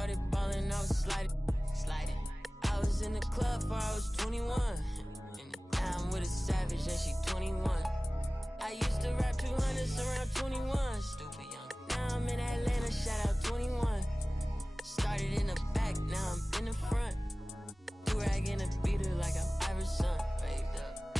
started balling, I was sliding. I was in the club before I was 21. Now I'm with a savage and she 21. I used to rap 200s around 21. Stupid young. Now I'm in Atlanta, shout out 21. Started in the back, now I'm in the front. Do-rag in a beater like I'm Iverson. Waved up.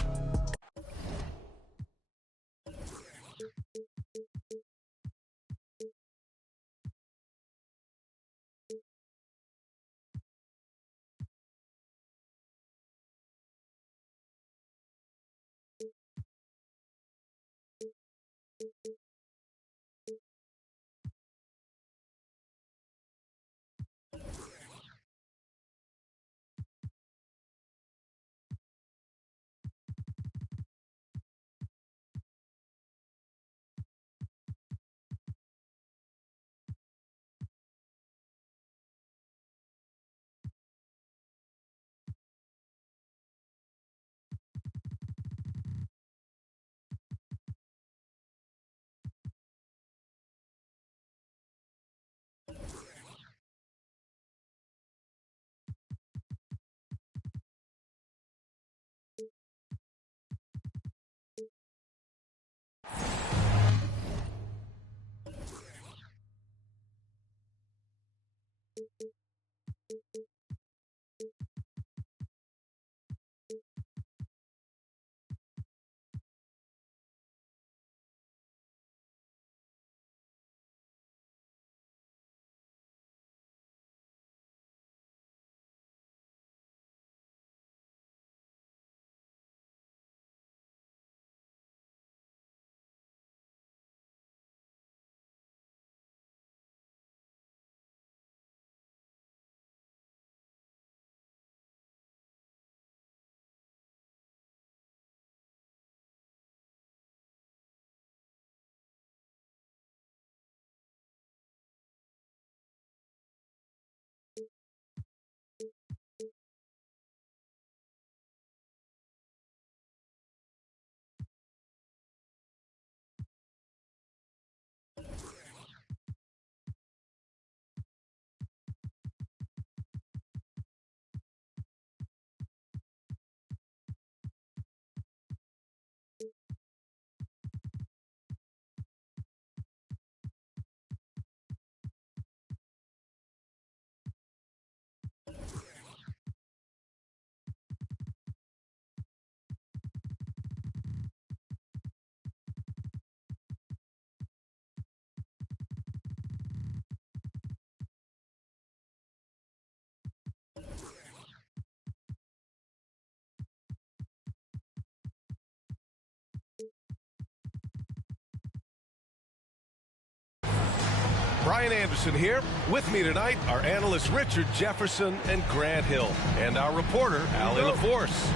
Brian Anderson here. With me tonight are analysts Richard Jefferson and Grant Hill, and our reporter, Allie LaForce.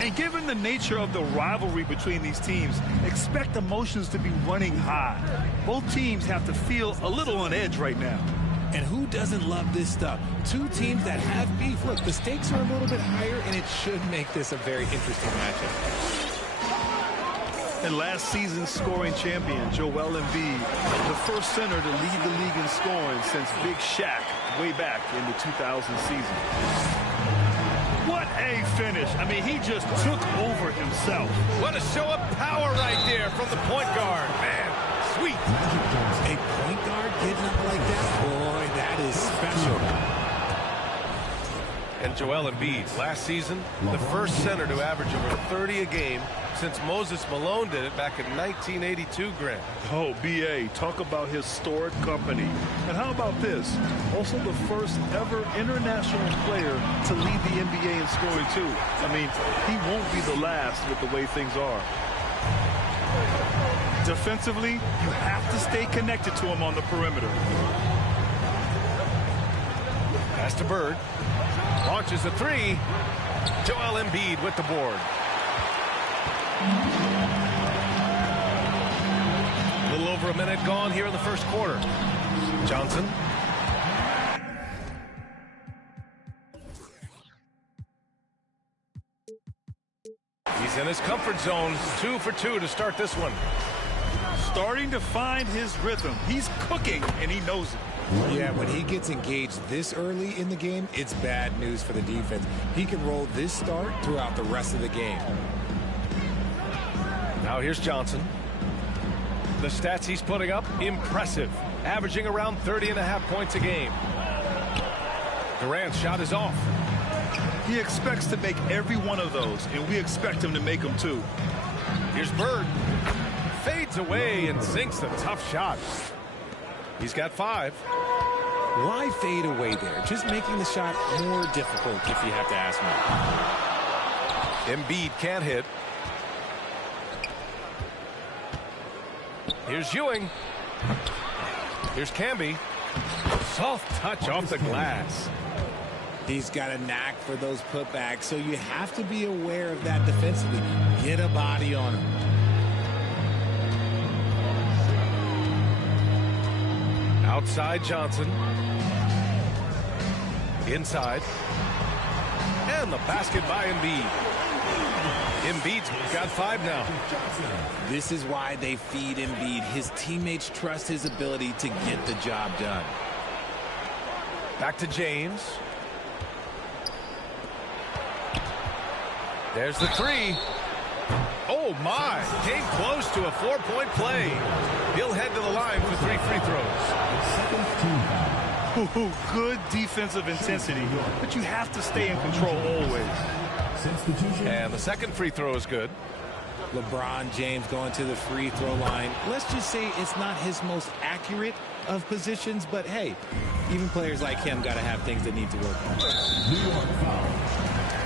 And given the nature of the rivalry between these teams, expect emotions to be running high. Both teams have to feel a little on edge right now. And who doesn't love this stuff? Two teams that have beef. Look, the stakes are a little bit higher, and it should make this a very interesting matchup. And last season's scoring champion, Joel Embiid, the first center to lead the league in scoring since Big Shaq way back in the 2000 season. What a finish. I mean, he just took over himself. What a show of power right there from the point guard. Man, sweet. A point guard getting up like that? Boy, that is special. And Joel Embiid, last season, the first center to average over 30 a game since Moses Malone did it back in 1982, Grant. Oh, B.A., talk about historic company. And how about this? Also the first ever international player to lead the NBA in scoring, too. I mean, he won't be the last with the way things are. Defensively, you have to stay connected to him on the perimeter. Pass to Bird. Launches a three. Joel Embiid with the board. A little over a minute gone here in the first quarter. Johnson. He's in his comfort zone. 2 for 2 to start this one. starting to find his rhythm. He's cooking, and he knows it. Yeah, when he gets engaged this early in the game, it's bad news for the defense. He can roll this start throughout the rest of the game. Now here's Johnson. The stats he's putting up, impressive. Averaging around 30.5 points a game. Durant's shot is off. He expects to make every one of those, and we expect him to make them too. Here's Bird. Fades away and sinks a tough shot. He's got 5. Why fade away there? Just making the shot more difficult, if you have to ask me. Embiid can't hit. Here's Ewing. Here's Camby. Soft touch off the glass. He's got a knack for those putbacks, so you have to be aware of that defensively. Get a body on him. Outside Johnson. Inside. And the basket by Embiid. Embiid's got 5 now. This is why they feed Embiid. His teammates trust his ability to get the job done. Back to James. There's the 3. Oh, my. Came close to a 4-point play. He'll head to the line for 3 free throws. Ooh, good defensive intensity, but you have to stay in control always. And the second free throw is good. LeBron James going to the free throw line. Let's just say it's not his most accurate of positions, but hey, even players like him got to have things that need to work on. New York foul.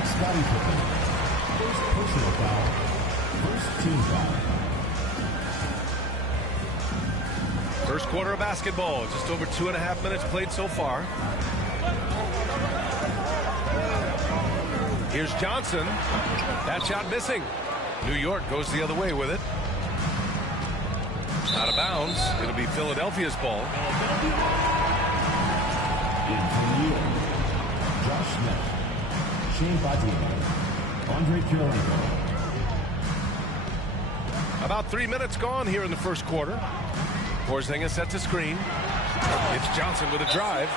Scottie Pippen. First personal foul. First team foul. First quarter of basketball. Just over 2.5 minutes played so far. Here's Johnson. That shot missing. New York goes the other way with it. Out of bounds. It'll be Philadelphia's ball. In from New York, Josh Smith, Shane Battier, Andre Kirilenko. About 3 minutes gone here in the first quarter. Porzingis sets a screen. It's Johnson with a drive.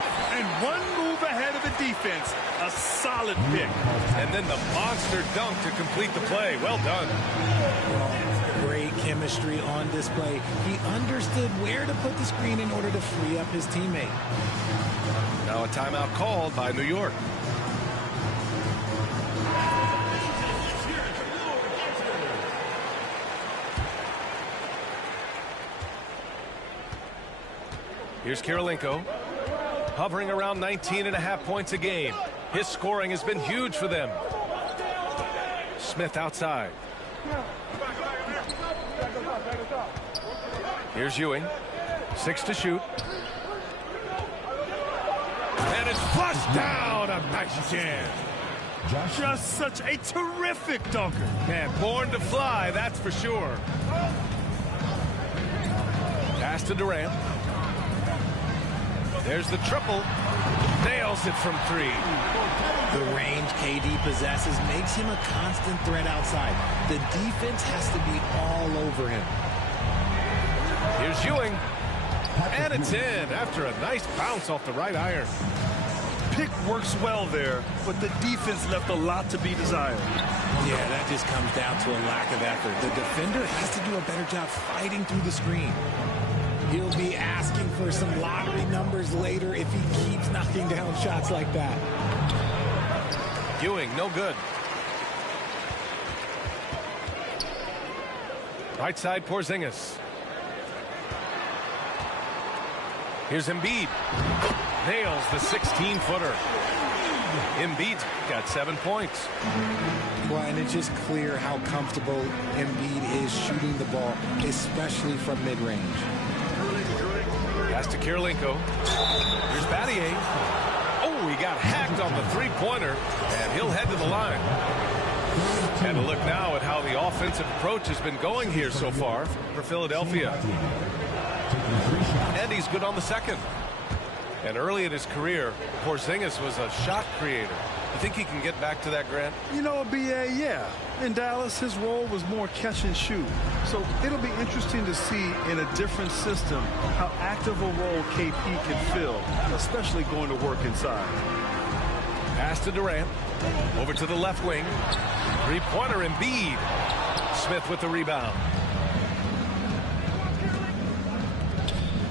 And one move ahead of the defense. A solid pick. And then the monster dunk to complete the play. Well done. Great chemistry on display. He understood where to put the screen in order to free up his teammate. Now a timeout called by New York. Here's Kirilenko, hovering around 19.5 points a game. His scoring has been huge for them. Smith outside. Here's Ewing. 6 to shoot. And it's flushed down. A nice jam. Just such a terrific dunker. Man, born to fly, that's for sure. Pass to Durant. There's the triple. Nails it from 3. The range KD possesses makes him a constant threat outside. The defense has to be all over him. Here's Ewing. And it's in after a nice bounce off the right iron. Pick works well there, but the defense left a lot to be desired. Yeah, that just comes down to a lack of effort. The defender has to do a better job fighting through the screen. He'll be asking for some lottery numbers later if he keeps knocking down shots like that. Ewing, no good. Right side, Porzingis. Here's Embiid. Nails the 16-footer. Embiid's got 7 points. Well, and it's just clear how comfortable Embiid is shooting the ball, especially from mid-range. Pass to Kirilenko. Here's Battier. Oh, he got hacked on the three-pointer, and he'll head to the line. And a look now at how the offensive approach has been going here so far for Philadelphia. And he's good on the second. And early in his career, Porzingis was a shot creator. You think he can get back to that, Grant? You know, B.A., yeah. In Dallas, his role was more catch and shoot. So it'll be interesting to see in a different system how active a role KP can fill, especially going to work inside. Pass to Durant. Over to the left wing. Three-pointer Embiid. Smith with the rebound.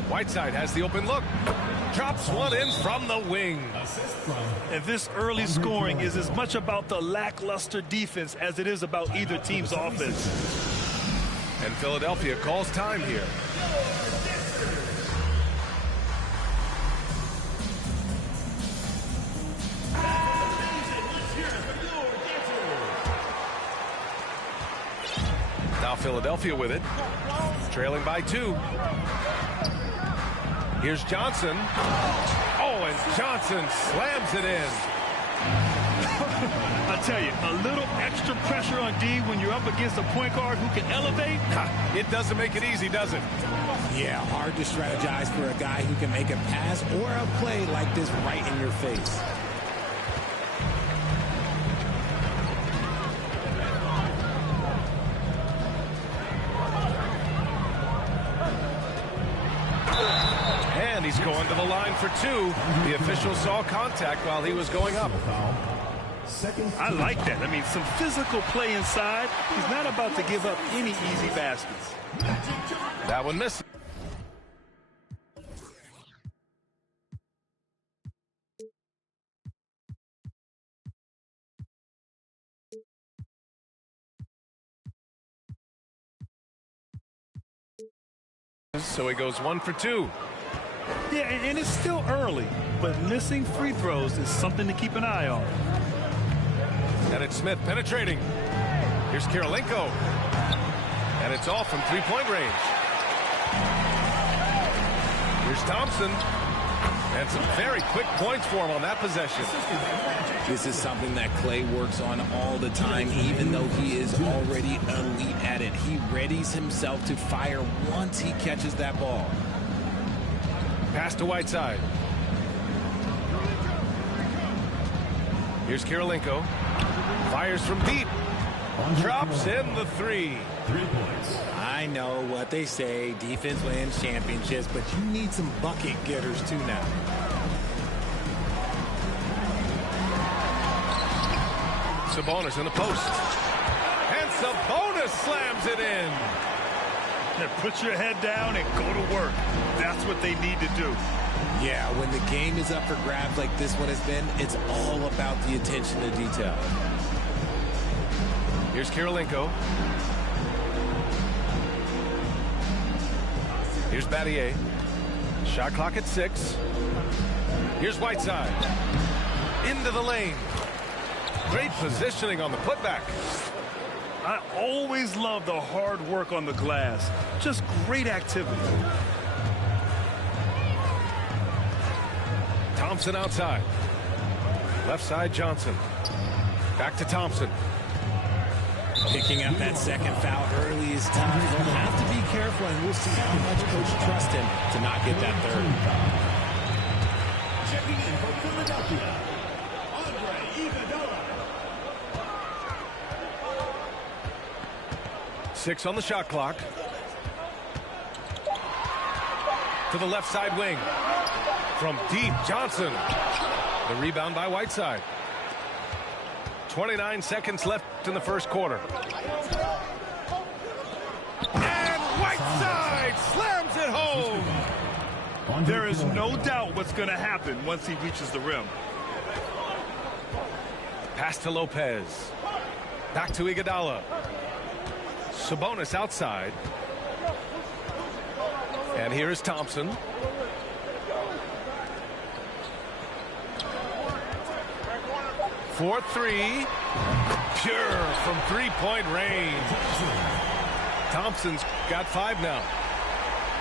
Whiteside has the open look. Drops one in from the wing. And this early scoring is as much about the lackluster defense as it is about either team's offense. And Philadelphia calls time here. Now Philadelphia with it. Trailing by 2. Here's Johnson. Oh, and Johnson slams it in. I tell you, a little extra pressure on D when you're up against a point guard who can elevate. It doesn't make it easy, does it? Yeah, hard to strategize for a guy who can make a pass or a play like this right in your face. He's going to the line for 2. The official saw contact while he was going up. I like that. I mean, some physical play inside. He's not about to give up any easy baskets. That one missed. So he goes 1 for 2. Yeah, and it's still early, but missing free throws is something to keep an eye on. And it's Smith penetrating. Here's Kirilenko. And it's off from three-point range. Here's Thompson. And some very quick points for him on that possession. This is something that Klay works on all the time, even though he is already elite at it. He readies himself to fire once he catches that ball. Pass to Whiteside. Here's Kirilenko. Fires from deep. Drops in the 3. 3 points. I know what they say, defense wins championships, but you need some bucket getters too now. Sabonis in the post. And Sabonis slams it in. Now put your head down and go to work. That's what they need to do. Yeah, when the game is up for grabs like this one has been, it's all about the attention to detail. Here's Kirilenko. Here's Battier. Shot clock at 6. Here's Whiteside. Into the lane. Great positioning on the putback. I always love the hard work on the glass. Just great activity. Thompson outside. Left side, Johnson. Back to Thompson. Picking up that second foul early is tough. He'll have to be careful, and we'll see how much coach trusts him to not get that third. Checking in for Philadelphia, Andre Iguodala. 6 on the shot clock. To the left side wing. From deep, Johnson. The rebound by Whiteside. 29 seconds left in the first quarter. And Whiteside slams it home. There is no doubt what's going to happen once he reaches the rim. Pass to Lopez. Back to Iguodala. Sabonis outside. And here is Thompson. For 3. Pure from three-point range. Thompson's got 5 now.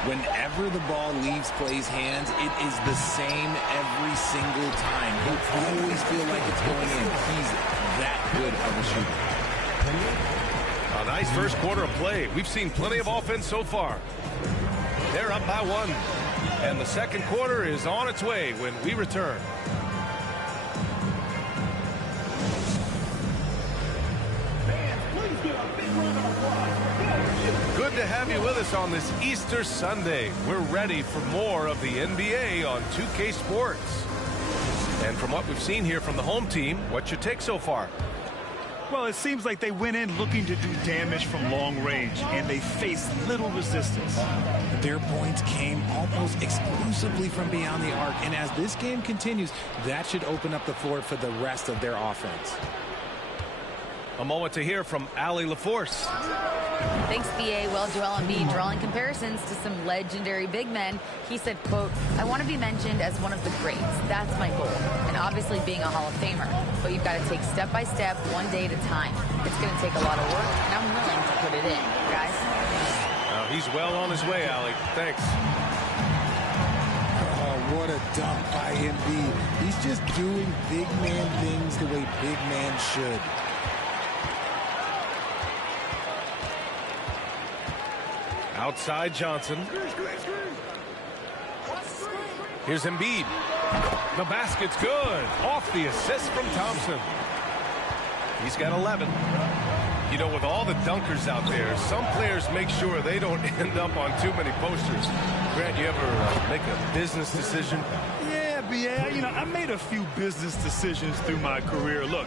Whenever the ball leaves Klay's hands, it is the same every single time. He'll always feel like it's going in. He's that good of a shooter. A nice first quarter of play. We've seen plenty of offense so far. They're up by 1. And the second quarter is on its way when we return. Good to have you with us on this Easter Sunday. We're ready for more of the NBA on 2K Sports. And from what we've seen here from the home team, what's your take so far? Well, it seems like they went in looking to do damage from long range, and they faced little resistance. Their points came almost exclusively from beyond the arc, and as this game continues, that should open up the floor for the rest of their offense. A moment to hear from Allie LaForce. Thanks, BA. Well, Joel Embiid drawing comparisons to some legendary big men. He said, quote, "I want to be mentioned as one of the greats. That's my goal." And obviously being a Hall of Famer. But you've got to take step by step, one day at a time. It's going to take a lot of work, and I'm willing to put it in, guys. He's well on his way, Allie. Thanks. Oh, what a dunk by Embiid. He's just doing big man things the way big man should. Outside Johnson. Here's Embiid. The basket's good. Off the assist from Thompson. He's got 11. You know, with all the dunkers out there, some players make sure they don't end up on too many posters. Grant, you ever make a business decision? Yeah, BA, you know, I made a few business decisions through my career. Look,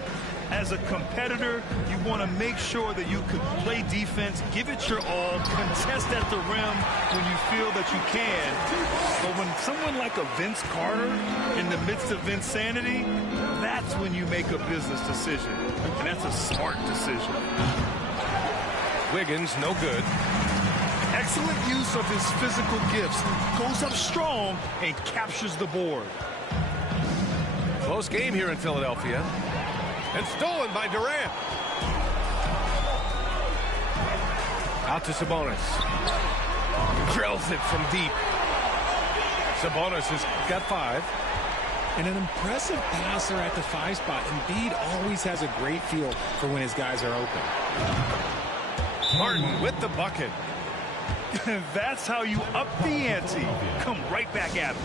as a competitor, you want to make sure that you can play defense, give it your all, contest at the rim when you feel that you can. But when someone like a Vince Carter in the midst of insanity, that's when you make a business decision. And that's a smart decision. Wiggins, no good. Excellent use of his physical gifts. Goes up strong and captures the board. Close game here in Philadelphia. And stolen by Durant. Out to Sabonis. Drills it from deep. Sabonis has got 5. And an impressive passer at the 5 spot. Embiid always has a great feel for when his guys are open. Martin with the bucket. That's how you up the ante. Come right back at him.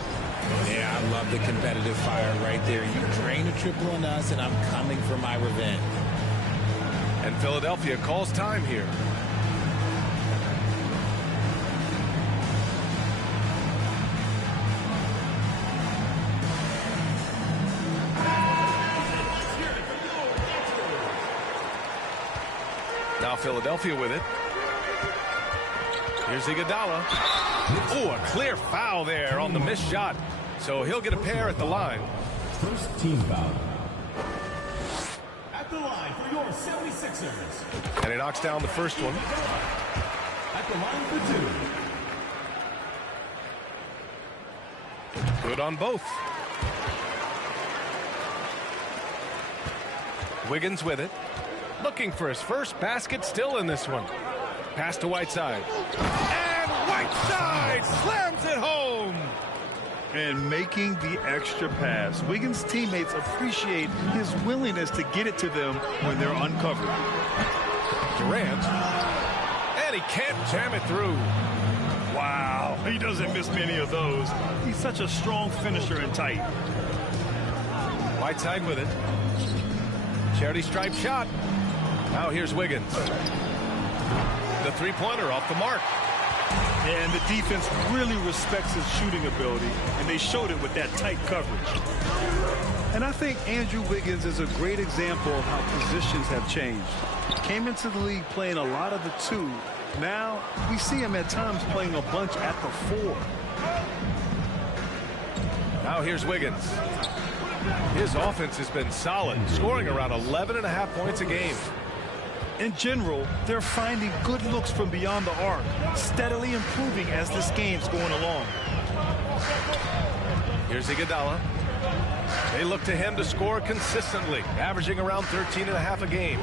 Yeah, I love the competitive fire right there. You drain a triple on us, and I'm coming for my revenge. And Philadelphia calls time here. Now Philadelphia with it. Here's Iguodala. Oh, a clear foul there on the missed shot. So he'll get a pair at the line. First team foul. At the line for your 76ers. And he knocks down the first one. At the line for 2. Good on both. Wiggins with it. Looking for his first basket, still in this one. Pass to Whiteside. And Whiteside slams it home. And making the extra pass. Wiggins' teammates appreciate his willingness to get it to them when they're uncovered. Durant. And he can't jam it through. Wow, he doesn't miss many of those. He's such a strong finisher and tight. Whiteside with it. Charity stripe shot. Now here's Wiggins. The three-pointer off the mark. And the defense really respects his shooting ability, and they showed it with that tight coverage. And I think Andrew Wiggins is a great example of how positions have changed. Came into the league playing a lot of the 2. Now we see him at times playing a bunch at the 4. Now here's Wiggins. His offense has been solid, scoring around 11.5 points a game. In general, they're finding good looks from beyond the arc, steadily improving as this game's going along. Here's Iguodala. They look to him to score consistently, averaging around 13.5 a game.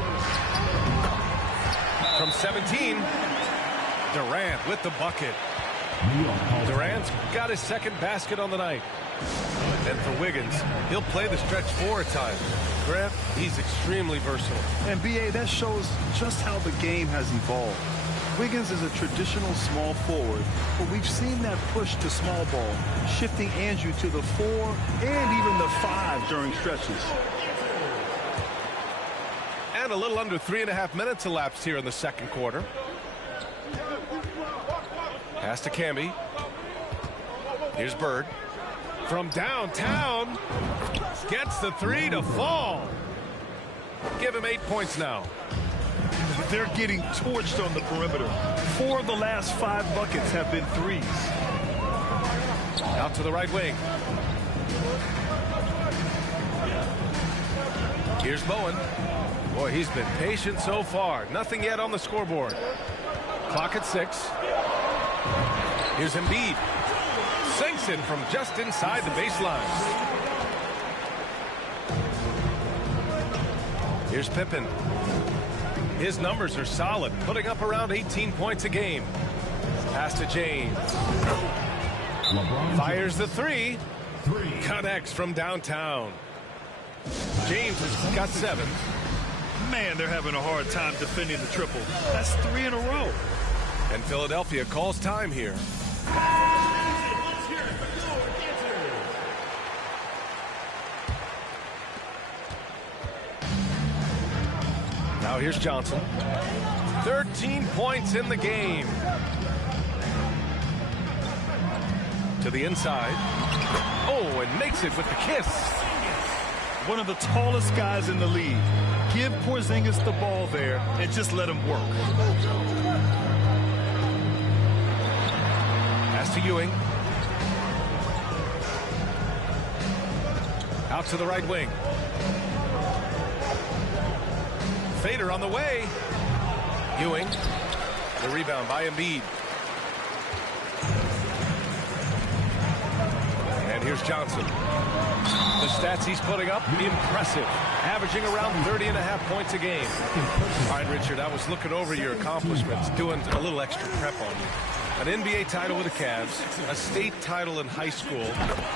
From 17, Durant with the bucket. Durant's got his second basket on the night. And for Wiggins, he'll play the stretch 4 at times. Grant, he's extremely versatile. And BA, that shows just how the game has evolved. Wiggins is a traditional small forward, but we've seen that push to small ball, shifting Andrew to the 4 and even the 5 during stretches. And a little under 3.5 minutes elapsed here in the second quarter. Pass to Camby. Here's Bird. From downtown. Gets the three to fall. Give him 8 points now. They're getting torched on the perimeter. 4 of the last 5 buckets have been threes. Out to the right wing. Here's Bowen. Boy, he's been patient so far. Nothing yet on the scoreboard. Clock at 6. Here's Embiid. Sinks it from just inside the baseline. Here's Pippen. His numbers are solid, putting up around 18 points a game. Pass to James. Fires the three. Connects from downtown. James has got 7. Man, they're having a hard time defending the triple. That's 3 in a row. And Philadelphia calls time here. Now here's Johnson. 13 points in the game. To the inside. Oh, and makes it with the kiss. One of the tallest guys in the league. Give Porzingis the ball there and just let him work. Pass to Ewing. Out to the right wing. Fader on the way. Ewing. The rebound by Embiid. And here's Johnson. The stats he's putting up, impressive. Averaging around 30.5 points a game. All right, Richard, I was looking over your accomplishments, doing a little extra prep on you. An NBA title with the Cavs, a state title in high school,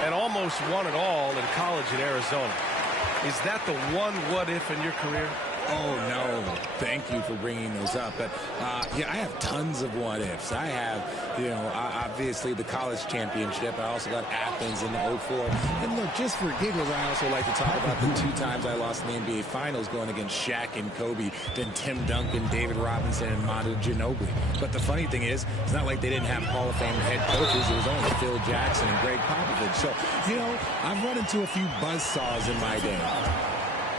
and almost won it all in college at Arizona. Is that the one what-if in your career? Oh, no. Thank you for bringing those up. But, yeah, I have tons of what-ifs. I have, obviously the college championship. I also got Athens in the 04. And, look, just for giggles, I also like to talk about the 2 times I lost in the NBA Finals going against Shaq and Kobe, then Tim Duncan, David Robinson, and Manu Ginobili. But the funny thing is, it's not like they didn't have Hall of Fame head coaches. It was only Phil Jackson and Greg Popovich. So, I've run into a few buzzsaws in my day.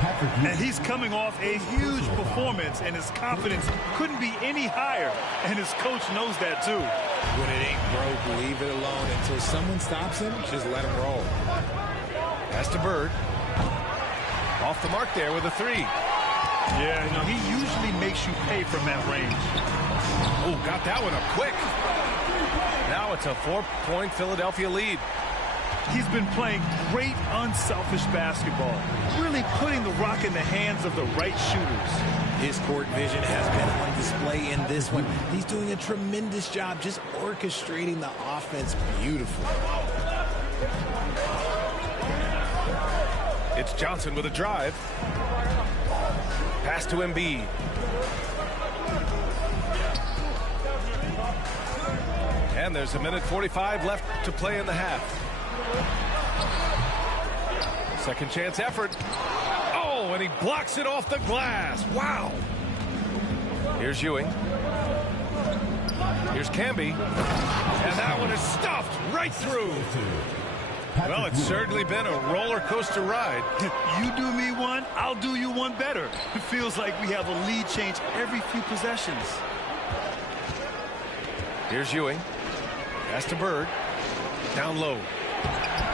And he's coming off a huge performance, and his confidence couldn't be any higher. And his coach knows that, too. When it ain't broke, leave it alone. Until someone stops him, just let him roll. Pass to Bird. Off the mark there with a 3. Yeah, he usually makes you pay from that range. Oh, got that one up quick. Now it's a 4-point Philadelphia lead. He's been playing great, unselfish basketball, really putting the rock in the hands of the right shooters. His court vision has been on display in this one. He's doing a tremendous job just orchestrating the offense beautifully. It's Johnson with a drive. Pass to Embiid. And there's 1:45 left to play in the half. Second chance effort. Oh, and he blocks it off the glass. Wow. Here's Ewing. Here's Camby. And that one is stuffed right through. Well, it's certainly been a roller coaster ride. You do me one, I'll do you one better. It feels like we have a lead change every few possessions. Here's Ewing. Pass to Bird. Down low.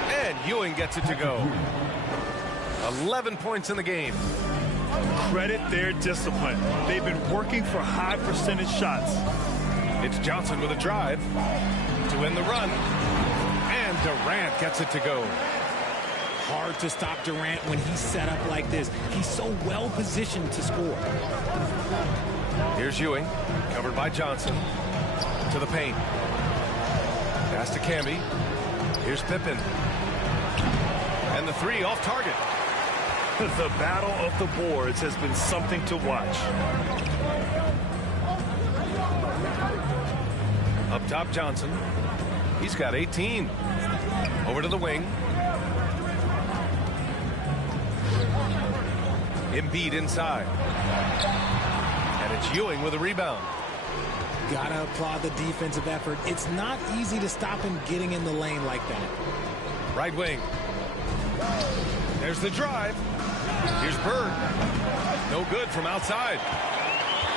And Ewing gets it to go. 11 points in the game. Credit their discipline. They've been working for high percentage shots. It's Johnson with a drive to win the run. And Durant gets it to go. Hard to stop Durant when he's set up like this. He's so well positioned to score. Here's Ewing, covered by Johnson. To the paint. Pass to Camby. Here's Pippen. And the 3 off target. The battle of the boards has been something to watch. Up top, Johnson. He's got 18. Over to the wing. Embiid inside. And it's Ewing with a rebound. Gotta applaud the defensive effort. It's not easy to stop him getting in the lane like that. Right wing. There's the drive. Here's Bird. No good from outside.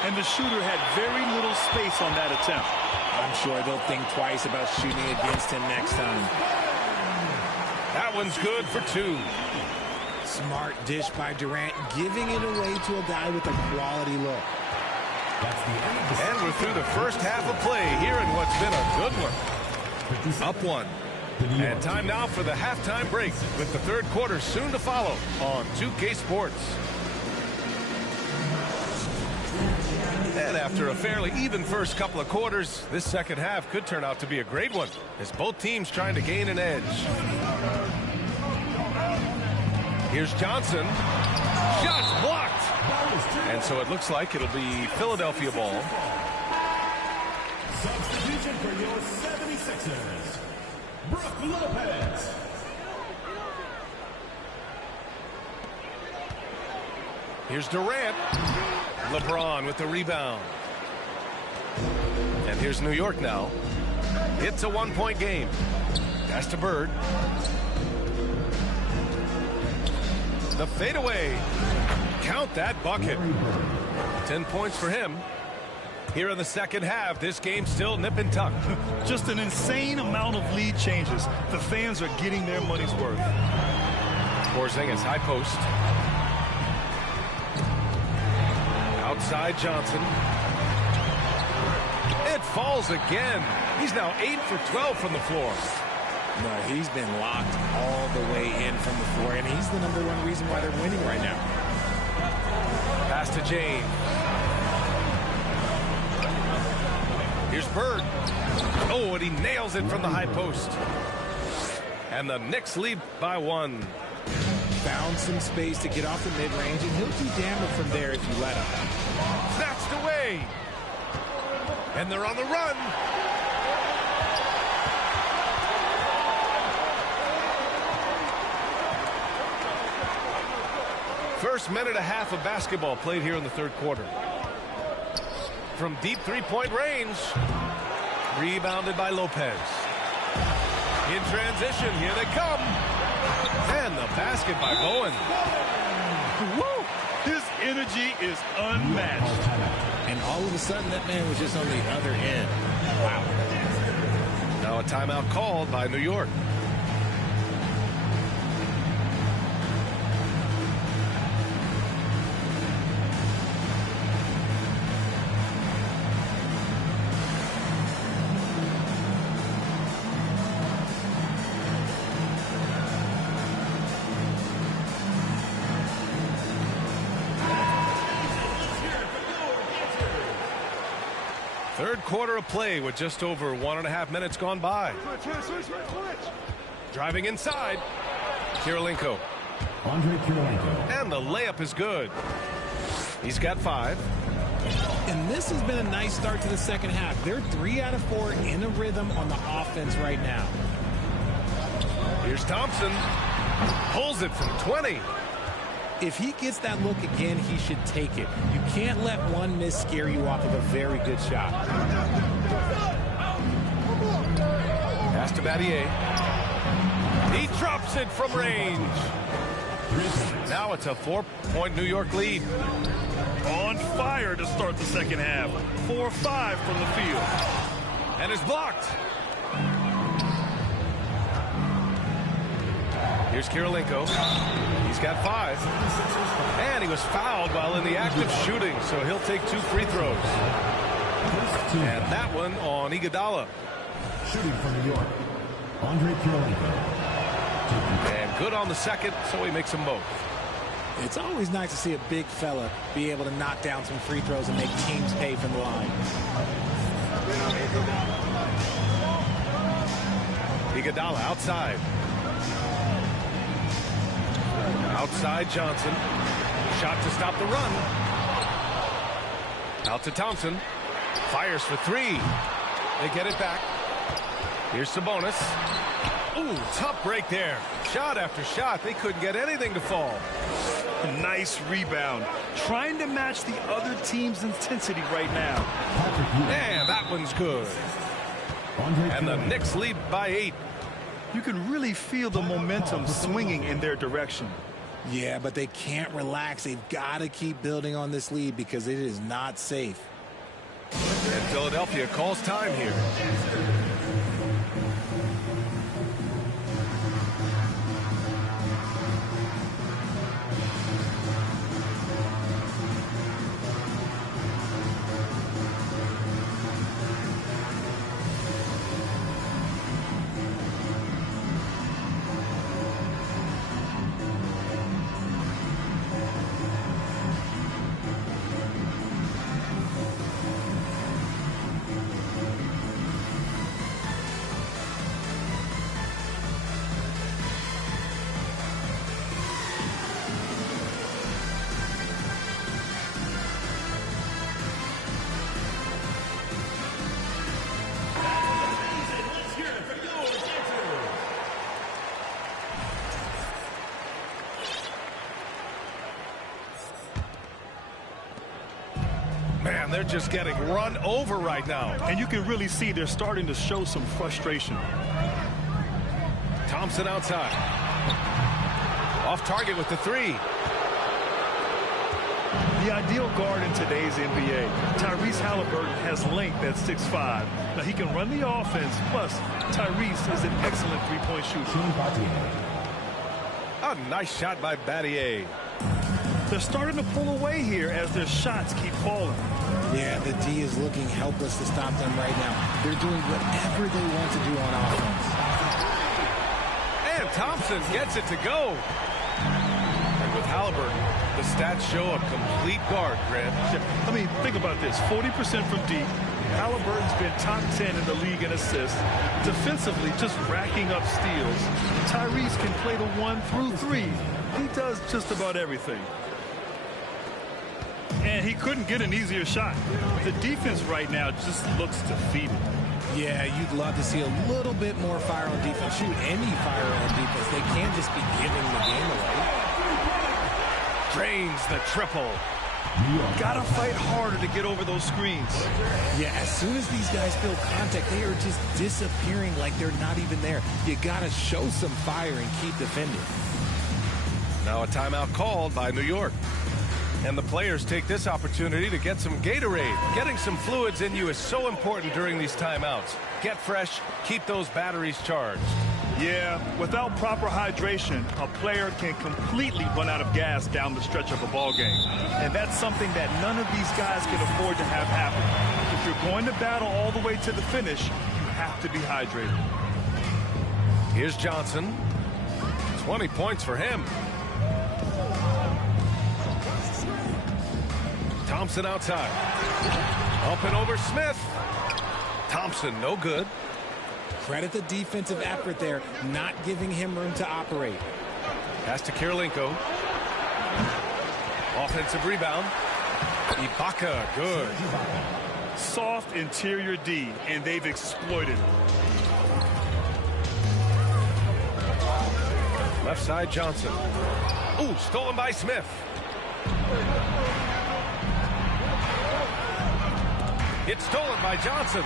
And the shooter had very little space on that attempt. I'm sure they'll think twice about shooting against him next time. That one's good for two. Smart dish by Durant, giving it away to a guy with a quality look. That's the end of the And we're through the first half of play here in what's been a good one. Up one. And time now for the halftime break with the third quarter soon to follow on 2K Sports. And after a fairly even first couple of quarters, this second half could turn out to be a great one as both teams trying to gain an edge. Here's Johnson. Shots blocked. And so it looks like it'll be Philadelphia ball. substitution for your 76ers, Brook Lopez. Here's Durant. LeBron with the rebound. And here's New York now. It's a one-point game. Pass to Bird. The fadeaway. Count that bucket. 10 points for him. Here in the second half, this game's still nip and tuck. Just an insane amount of lead changes. The fans are getting their money's worth. Porzingis, high post. Outside Johnson. It falls again. He's now 8 for 12 from the floor. No, he's been locked all the way in from the floor, and he's the #1 reason why they're winning right now. Pass to James. Here's Bird. Oh, and he nails it from the high post. And the Knicks lead by 1. Found some space to get off the mid-range, and he'll do damage from there if you let him. Snatched away. And they're on the run. First minute and a half of basketball played here in the third quarter. From deep three-point range. Rebounded by Lopez. In transition, here they come. And the basket by Bowen. Woo! His energy is unmatched. And all of a sudden, that man was just on the other end. Wow. Now a timeout called by New York. Third quarter of play with just over 1.5 minutes gone by. Driving inside. Kirilenko. Andre Kirilenko. And the layup is good. He's got 5. And this has been a nice start to the second half. They're 3 out of 4 in a rhythm on the offense right now. Here's Thompson. Pulls it from 20. If he gets that look again, he should take it. You can't let one miss scare you off of a very good shot. Pass to Battier. He drops it from range. Now it's a 4-point New York lead. On fire to start the second half. 4-5 from the field. And is blocked. Here's Kirilenko. He's got 5. And he was fouled while in the act of shooting, so he'll take 2 free throws. And that one on Iguodala. Shooting from New York, Andre Kirilenko. And good on the second, so he makes them both. It's always nice to see a big fella be able to knock down some free throws and make teams pay from the line. Iguodala outside. Outside Johnson. Shot to stop the run. Out to Thompson. Fires for 3. They get it back. Here's Sabonis. Ooh, tough break there. Shot after shot. They couldn't get anything to fall. Nice rebound. Trying to match the other team's intensity right now. Man, that one's good. And the Knicks lead by 8. You can really feel the momentum swinging in their direction. Yeah, but they can't relax. They've got to keep building on this lead because it is not safe. And Philadelphia calls time here. Man, they're just getting run over right now. And you can really see they're starting to show some frustration. Thompson outside. Off target with the 3. The ideal guard in today's NBA. Tyrese Halliburton has length at 6'5". Now he can run the offense, plus Tyrese is an excellent three-point shooter. A nice shot by Battier. They're starting to pull away here as their shots keep falling. Yeah, the D is looking helpless to stop them right now. They're doing whatever they want to do on offense. And Thompson gets it to go. And with Halliburton, the stats show a complete guard, Grant. I mean, think about this. 40% from deep. Halliburton's been top 10 in the league in assists. Defensively, just racking up steals. Tyrese can play the 1 through 3. He does just about everything. And he couldn't get an easier shot. The defense right now just looks defeated. Yeah, you'd love to see a little bit more fire on defense. Shoot, any fire on defense. They can't just be giving the game away. Drains the triple. Gotta fight harder to get over those screens. Yeah, as soon as these guys feel contact, they are just disappearing like they're not even there. You gotta show some fire and keep defending. Now a timeout called by New York. And the players take this opportunity to get some Gatorade. Getting some fluids in you is so important during these timeouts. Get fresh, keep those batteries charged. Yeah, without proper hydration, a player can completely run out of gas down the stretch of a ball game. And that's something that none of these guys can afford to have happen. If you're going to battle all the way to the finish, you have to be hydrated. Here's Johnson. 20 points for him. Thompson outside. Up and over Smith. Thompson, no good. Credit the defensive effort there, not giving him room to operate. Pass to Kirilenko. Offensive rebound. Ibaka, good. Soft interior D, and they've exploited it. Left side, Johnson. Ooh, stolen by Smith. It's stolen by Johnson.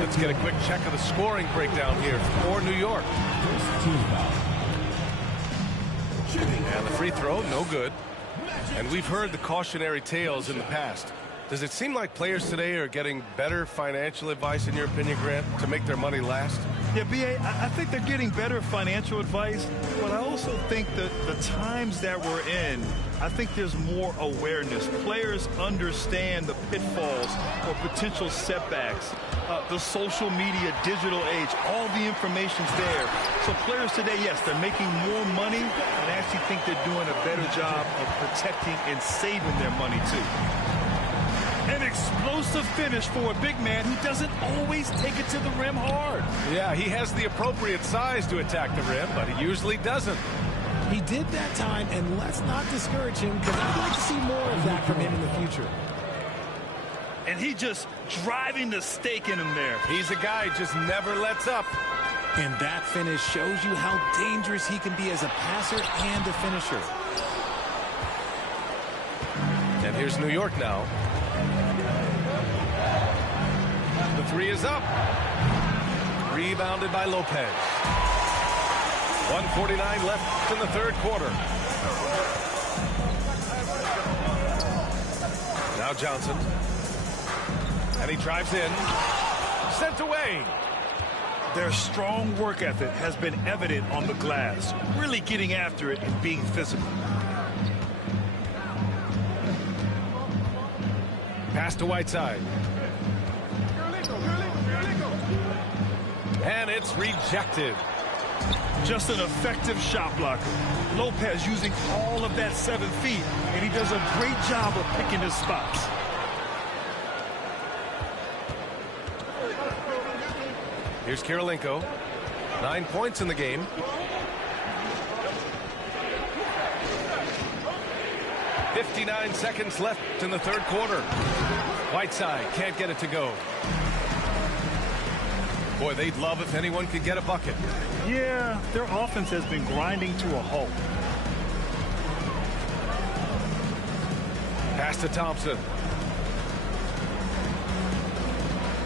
Let's get a quick check of the scoring breakdown here for New York. And the free throw, no good. And we've heard the cautionary tales in the past. Does it seem like players today are getting better financial advice, in your opinion, Grant, to make their money last? Yeah, B.A., I think they're getting better financial advice, but I also think that the times that we're in, I think there's more awareness. Players understand the pitfalls or potential setbacks. The social media, digital age, all the information's there. So players today, yes, they're making more money, and I actually think they're doing a better job of protecting and saving their money, too. An explosive finish for a big man who doesn't always take it to the rim hard. Yeah, he has the appropriate size to attack the rim, but he usually doesn't. He did that time, and let's not discourage him because I'd like to see more of that from him in the future. And he just driving the stake in him there. He's a guy who just never lets up. And that finish shows you how dangerous he can be as a passer and a finisher. And here's New York now. The three is up. Rebounded by Lopez. 1:49 left in the third quarter. Now Johnson. And he drives in. Sent away. Their strong work ethic has been evident on the glass, really getting after it and being physical. Pass to Whiteside. And it's rejected. Just an effective shot blocker. Lopez using all of that 7 feet, and he does a great job of picking his spots. Here's Kirilenko. 9 points in the game. .59 seconds left in the third quarter. Whiteside can't get it to go. Boy, they'd love if anyone could get a bucket. Yeah, their offense has been grinding to a halt. Pass to Thompson.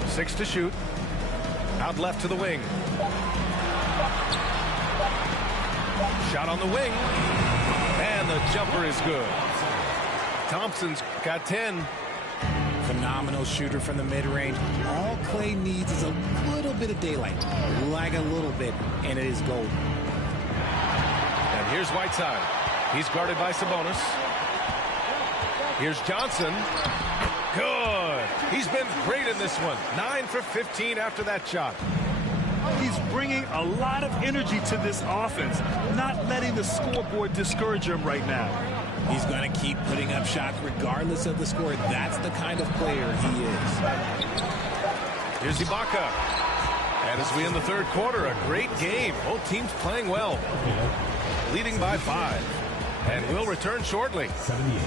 6 to shoot. Out left to the wing. Shot on the wing. And the jumper is good. Thompson's got 10. Phenomenal shooter from the mid-range. All Klay needs is a little bit of daylight. Like a little bit, and it is gold. And here's Whiteside. He's guarded by Sabonis. Here's Johnson. Good. He's been great in this one. 9 for 15 after that shot. He's bringing a lot of energy to this offense, not letting the scoreboard discourage him right now. He's going to keep putting up shots regardless of the score. That's the kind of player he is. Here's Ibaka. And as we end the third quarter, a great game. Both teams playing well. Leading by 5. And we'll return shortly. 78.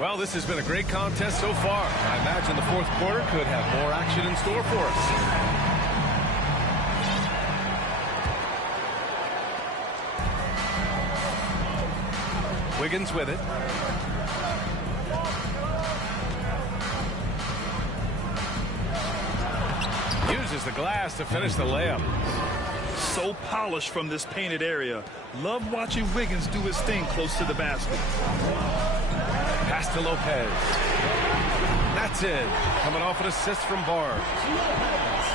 Well, this has been a great contest so far. I imagine the fourth quarter could have more action in store for us. Wiggins with it. Uses the glass to finish the layup. So polished from this painted area. Love watching Wiggins do his thing close to the basket. Pass to Lopez. That's it. Coming off an assist from Barnes.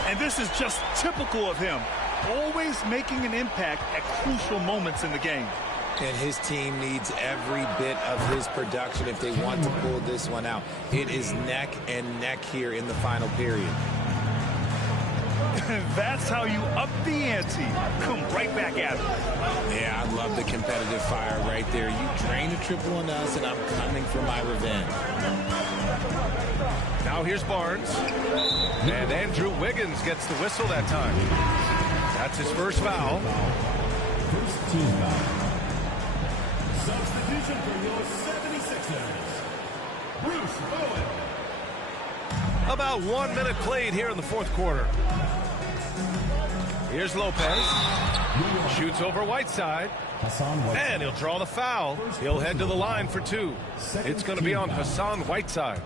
And this is just typical of him. Always making an impact at crucial moments in the game. And his team needs every bit of his production if they want to pull this one out. It is neck and neck here in the final period. That's how you up the ante. Come right back at it. Yeah, I love the competitive fire right there. You drain a triple on us, and I'm coming for my revenge. Now here's Barnes. And Andrew Wiggins gets the whistle that time. That's his first foul. First team foul. Substitution for your 76ers. Bruce Bowen. About 1 minute played here in the fourth quarter. Here's Lopez. Shoots over Whiteside. And he'll draw the foul. He'll head to the line for 2. It's going to be on Hassan Whiteside.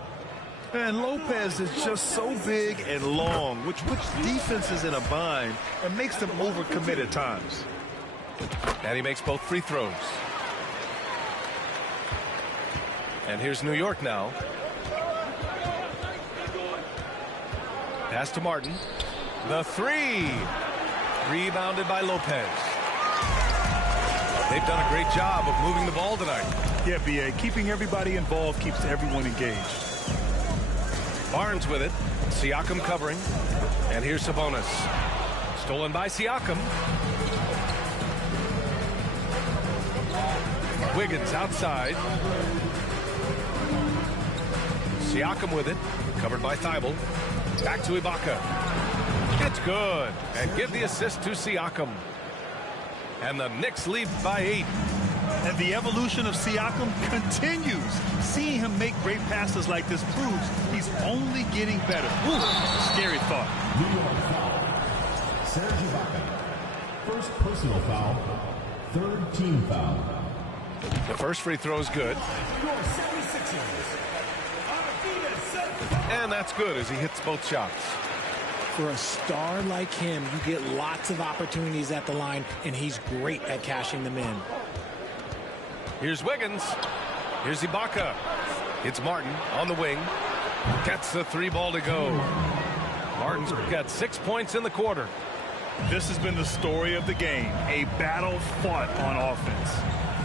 And Lopez is just so big and long, which puts defenses in a bind and makes them overcommit at times. And he makes both free throws. And here's New York now. Pass to Martin. The 3. Rebounded by Lopez. They've done a great job of moving the ball tonight. Yeah, B.A. Keeping everybody involved keeps everyone engaged. Barnes with it. Siakam covering. And here's Sabonis. Stolen by Siakam. Wiggins outside. Siakam with it. Covered by Thibault. Back to Ibaka. It's good. And give the assist to Siakam. And the Knicks lead by 8. And the evolution of Siakam continues. Seeing him make great passes like this proves he's only getting better. Ooh, scary thought. New York foul. Serge Ibaka. First personal foul. Third team foul. The first free throw is good. And that's good as he hits both shots. For a star like him, you get lots of opportunities at the line, and he's great at cashing them in. Here's Wiggins. Here's Ibaka. It's Martin on the wing. Gets the 3 ball to go. Martin's got 6 points in the quarter. This has been the story of the game. A battle fought on offense.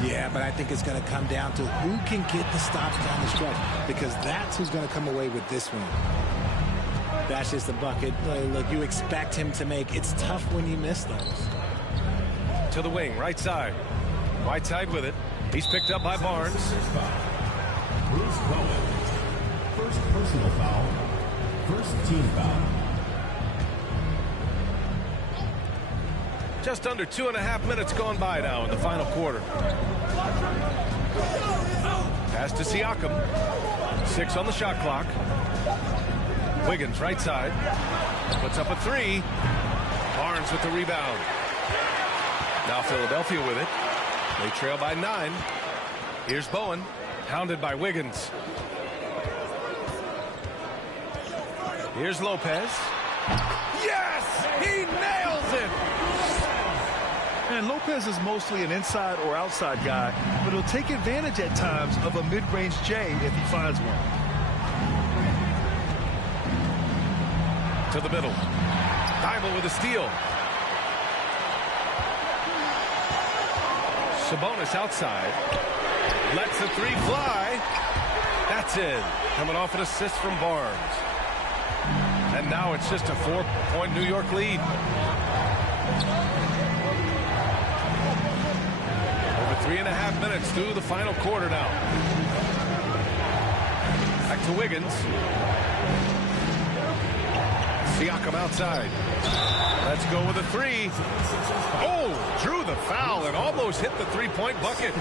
Yeah, but I think it's going to come down to who can get the stops down the stretch, because that's who's going to come away with this one. That's just a bucket. Look, you expect him to make. It's tough when you miss those. To the wing, right side. Whiteside with it. He's picked up by Barnes. Bruce Bowen. First personal foul. First team foul. Just under 2.5 minutes gone by now in the final quarter. Pass to Siakam. 6 on the shot clock. Wiggins right side. Puts up a 3. Barnes with the rebound. Now Philadelphia with it. They trail by 9. Here's Bowen. Hounded by Wiggins. Here's Lopez. Yes! He nails it! And Lopez is mostly an inside or outside guy, but he'll take advantage at times of a mid-range J if he finds one. To the middle. Thybulle with a steal. Sabonis outside. Lets the 3 fly. That's it. Coming off an assist from Barnes. And now it's just a 4-point New York lead. Over 3.5 minutes through the final quarter now. Back to Wiggins. Siakam outside. Let's go with a 3. Oh, drew the foul and almost hit the 3-point bucket.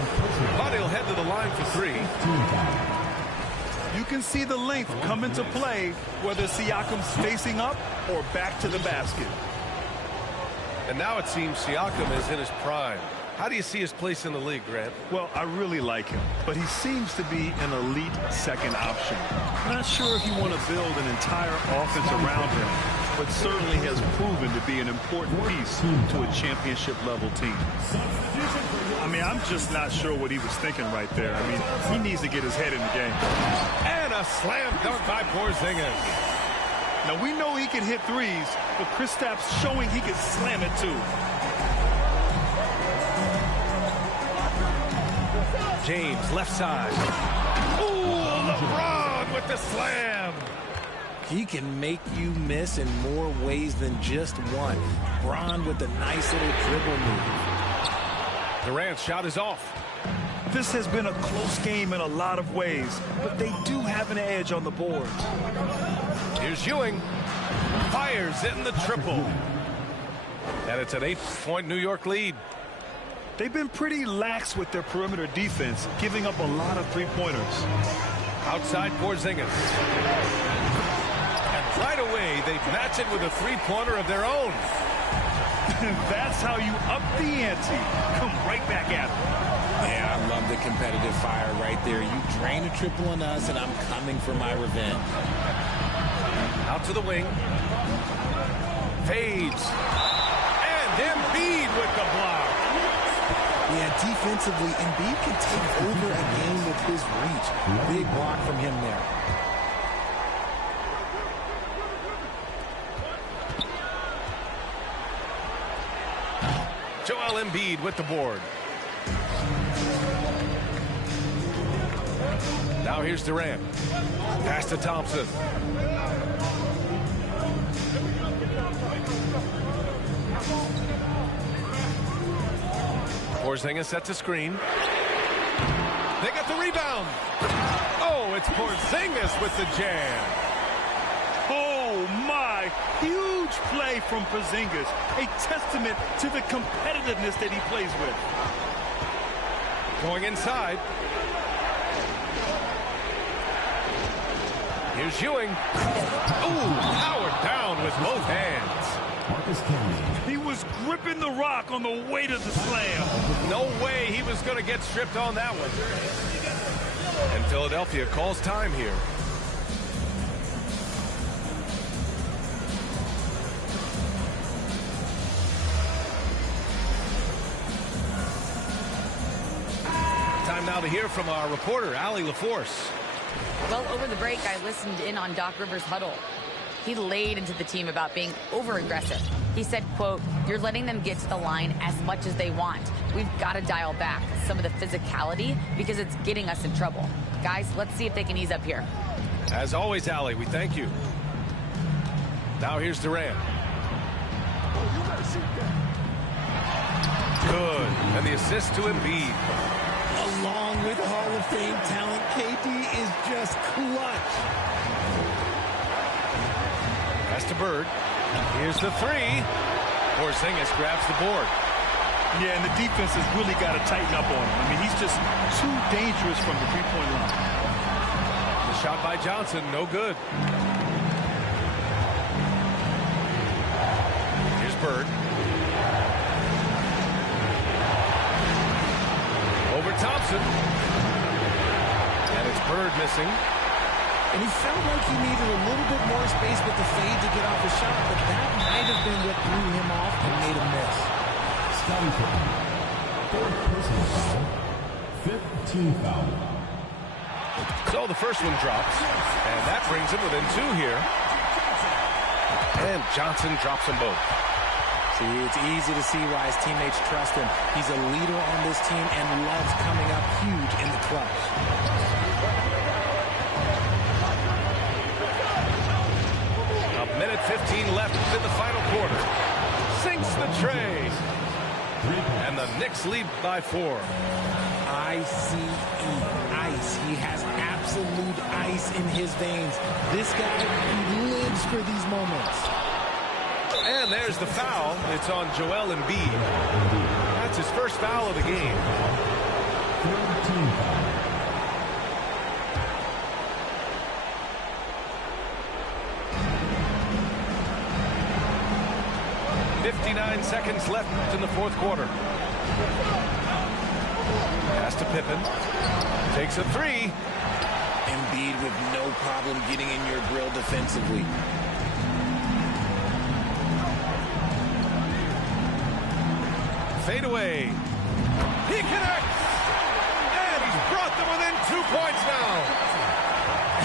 But he'll head to the line for 3. You can see the length come into play whether Siakam's facing up or back to the basket. And now it seems Siakam is in his prime. How do you see his place in the league, Grant? Well, I really like him, but he seems to be an elite second option. Not sure if you want to build an entire offense around him, but certainly has proven to be an important piece to a championship-level team. I mean, I'm just not sure what he was thinking right there. I mean, he needs to get his head in the game. And a slam dunk by Porzingis. Now, we know he can hit threes, but Kristaps showing he can slam it too. James, left side. Ooh, LeBron with the slam. He can make you miss in more ways than just one. Bron with a nice little dribble move. Durant's shot is off. This has been a close game in a lot of ways, but they do have an edge on the board. Here's Ewing. Fires in the triple. And it's an 8-point New York lead. They've been pretty lax with their perimeter defense, giving up a lot of three-pointers. Outside Porzingis. And right away, they match it with a three-pointer of their own. That's how you up the ante. Come right back at them. Yeah, I love the competitive fire right there. You drain a triple on us, and I'm coming for my revenge. Out to the wing. Fades. And Embiid with the block. Yeah, defensively, Embiid can take over a game with his reach. Big block from him there. Joel Embiid with the board. Now here's Durant. Pass to Thompson. Porzingis sets a screen. They got the rebound. Oh, it's Porzingis with the jam. Oh, my. Huge play from Porzingis. A testament to the competitiveness that he plays with. Going inside. Here's Ewing. Ooh, powered down with both hands. Marcus Camby. He was gripping the rock on the way to the slam. No way he was going to get stripped on that one. And Philadelphia calls time here. Time now to hear from our reporter, Allie LaForce. Well, over the break, I listened in on Doc Rivers' huddle. He laid into the team about being over-aggressive. He said, quote, "You're letting them get to the line as much as they want. We've got to dial back some of the physicality because it's getting us in trouble. Guys, let's see if they can ease up here." As always, Allie, we thank you. Now here's Durant. Good. And the assist to Embiid. Along with Hall of Fame talent, KD is just clutch. Pass to Bird. Here's the three. Porzingis grabs the board. Yeah, and the defense has really got to tighten up on him. I mean, he's just too dangerous from the three-point line. The shot by Johnson, no good. Here's Bird. Over Thompson. And it's Bird missing. And he felt like he needed a little bit more space with the fade to get off the shot, but that might have been what threw him off and made him miss. Scottie Pippen. Fourth personal foul. Fifth team foul. So the first one drops, and that brings him within two here. And Johnson drops them both. See, it's easy to see why his teammates trust him. He's a leader on this team and loves coming up huge in the clutch. A minute 15 left in the final quarter. Sinks the tray. And the Knicks lead by 4. ICE, ice. He has absolute ice in his veins. This guy, he lives for these moments. And there's the foul. It's on Joel Embiid. That's his first foul of the game. Third team foul. 59 seconds left in the fourth quarter. Pass to Pippen. Takes a three. Embiid with no problem getting in your grill defensively. Fade away. He connects. And he's brought them within 2 points now.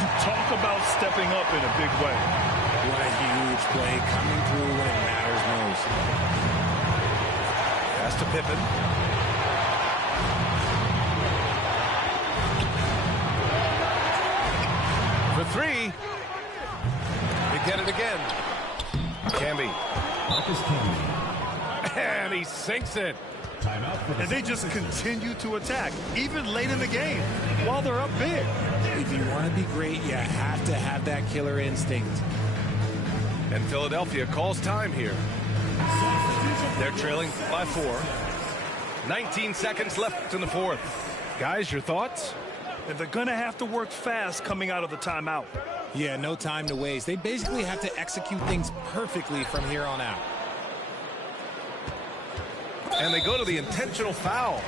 And talk about stepping up in a big way. What a huge play coming through when it matters most. Pass to Pippen. For three. They get it again. Camby. Marcus Camby. And he sinks it. Timeout for the And they just continue to attack, even late in the game, while they're up big. If you want to be great, you have to have that killer instinct. And Philadelphia calls time here. They're trailing by 4. 19 seconds left in the fourth. Guys, your thoughts? And they're going to have to work fast coming out of the timeout. Yeah, no time to waste. They basically have to execute things perfectly from here on out. And they go to the intentional foul.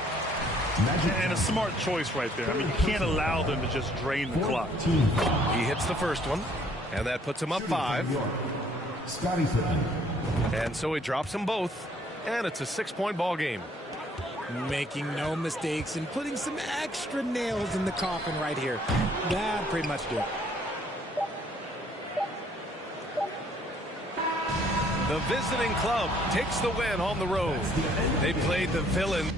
And a smart choice right there. I mean, you can't allow them to just drain the clock. team foul. He hits the first one, and that puts him up 5. Scottie Pippen. And so he drops them both, and it's a 6-point ball game. Making no mistakes and putting some extra nails in the coffin right here. That pretty much do it. The visiting club takes the win on the road. They played the Villain.